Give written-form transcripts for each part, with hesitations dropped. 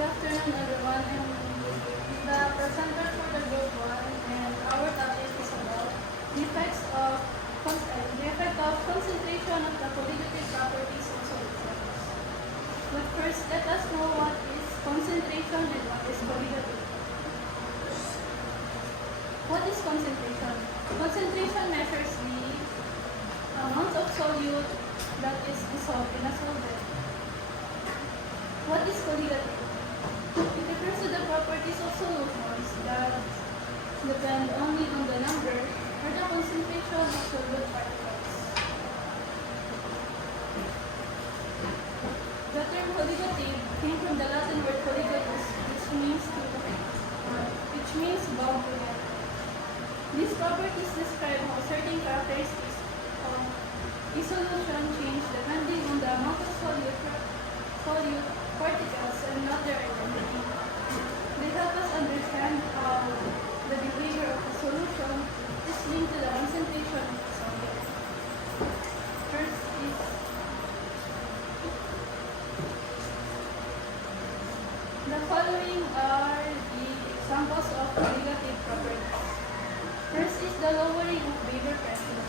afternoon, everyone. I'm the presenter for the group 1, and our topic is about the effect of concentration of the colligative properties of solutions. But first, let us know what is concentration and what is colligative. What is concentration? Concentration measures the amount of solute that is dissolved in a solvent. What is colligative? It refers to the properties of solutions that depend only on the number or the concentration of solute particles. The term colligative came from the Latin word colligatus, which means bound together. These properties describe how certain characteristics of a solution change depending on the amount of solute particles and not their identity. They help us understand how the behavior of a solution is linked to the concentration of the solute. First is the following are the examples of colligative properties. First is the lowering of vapor pressure.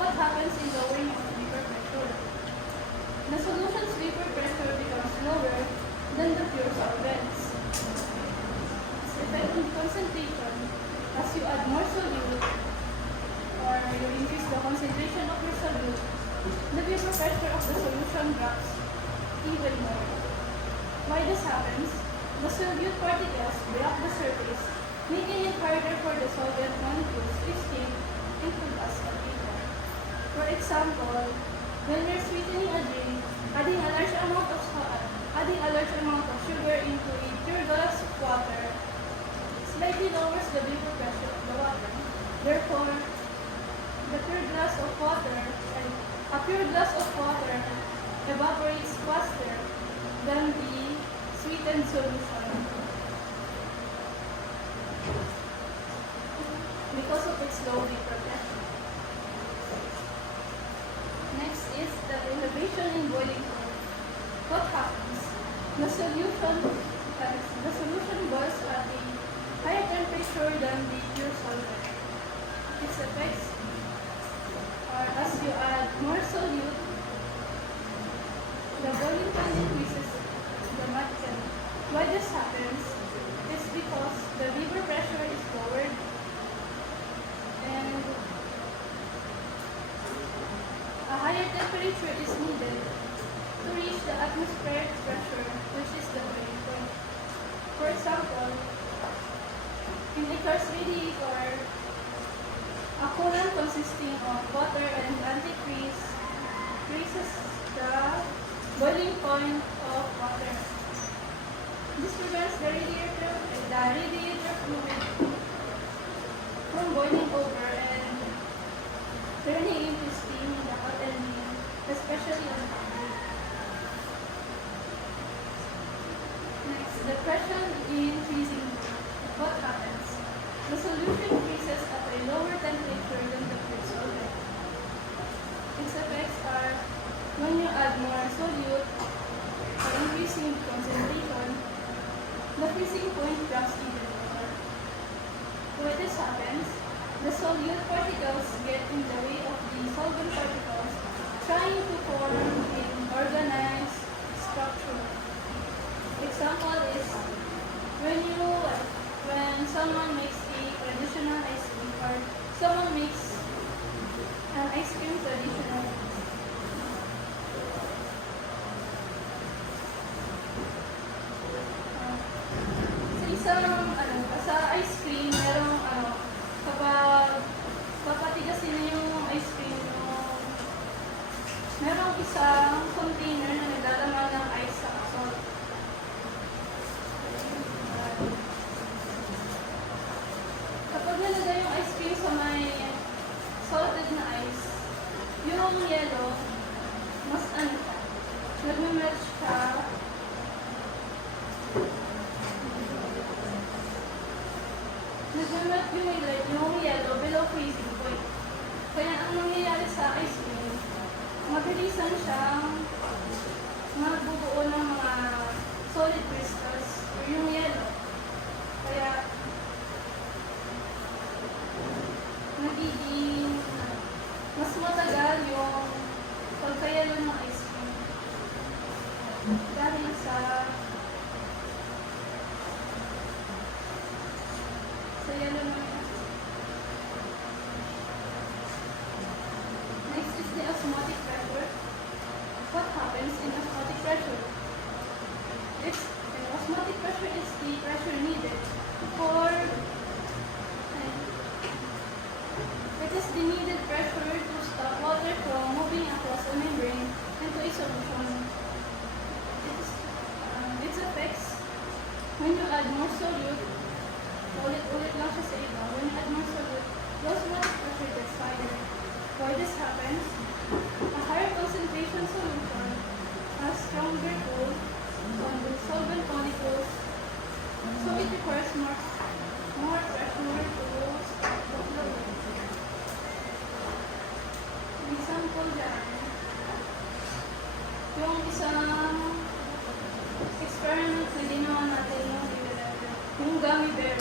What happens in lowering of vapor pressure? The solution's vapor pressure becomes lower than the pure solvents. Its effect on concentration, as you add more solute or you increase the concentration of your solute, the vapor pressure of the solution drops even more. Why this happens? The solute particles block the surface, making it harder for the solvent molecules to escape into gas or vapor. For example, when you're sweetening a drink, adding a large amount of sugar into a pure glass of water slightly lowers the vapor pressure of the water. Therefore, a pure glass of water evaporates faster than the sweetened solution because of its low vapor pressure. Next is the elevation in boiling point. What happens? The solution boils at a higher temperature than the pure solvent. Its effects are as you add more solute, the boiling point increases dramatically. Why this happens is because the vapor pressure is lowered and a higher temperature is needed to reach the atmospheric pressure, which is the boiling point. For example, in a car's radiator, a coolant consisting of water and antifreeze increases the boiling point of water. This prevents the radiator fluid from boiling over and turning into steam in the hot engine, especially on fire. Next, the pressure in freezing point. What happens? The solution freezes at a lower temperature than the pure solvent. Its effects are when you add more solute or increasing concentration, the freezing point drops even more. When this happens, the solute particles get in the way of the solvent particles trying to form an organized structure. Example is when someone makes a traditional ice cream or someone makes an ice cream traditional. Sa ice cream, merong kapag papatigasin na yung ice cream, merong isang container na naglalaman ng ice sa salt. Kapag nalagay yung ice cream sa may salted na ice, yung yellow, mas nagme-merge siya. Nagme-melt yung yellow below freezing point. Kaya ang nangyayari sa ice cream, mabilisan siyang magbubuo ng mga solid crystals or the pressure needed for it is the needed pressure to stop water from moving across a membrane into a solution. Its effects when you add more solute, ulit-ulit lang siya sa iba, when you add more solute, the osmotic pressure gets higher. Why this happens? A higher concentration solution has stronger pull on the solvent molecules, so it requires more pressure to stop the flow. Example dyan, yung isang experiment na ginawa natin yung gummy bear.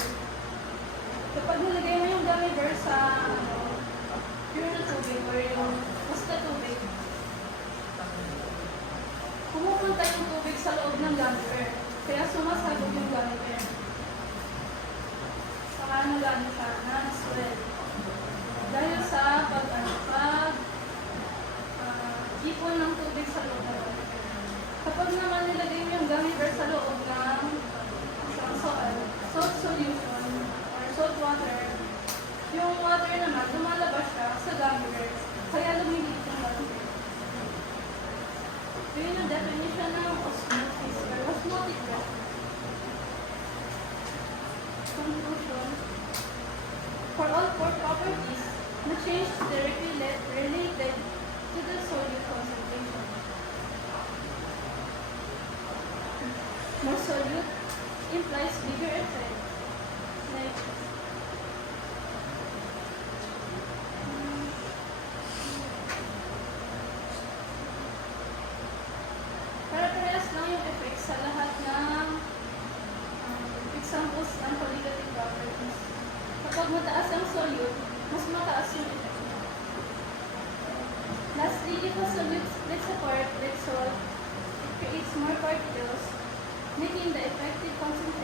Kapag nilagay mo yung gummy bear sa pure na tubig or yung basta tubig, pumupunta yung tubig sa loob ng gummy bear. Kaya sumasabog yung gummy bear. Saka nagano siya, na-swell. Dahil sa ipon ng tubig sa loob ng gummy bear. Kapag naman nilagay mo yung gummy bear sa loob ng salt solution or salt water, yung water naman lumalabas siya sa gummy bear. Kaya lumiliit yung gummy bear. So yun ang definition ng osmosis or osmotic pressure. Conclusion. For all four properties, the change is directly related to the solute concentration. More solute implies bigger effect. Like para-parehas lang yung effect sa lahat ng examples ng colligative properties. Kapag mataas ang solute, mas mataas yung effect niya. Lastly, if a solute splits apart like salt, it creates more particles, making the effective concentration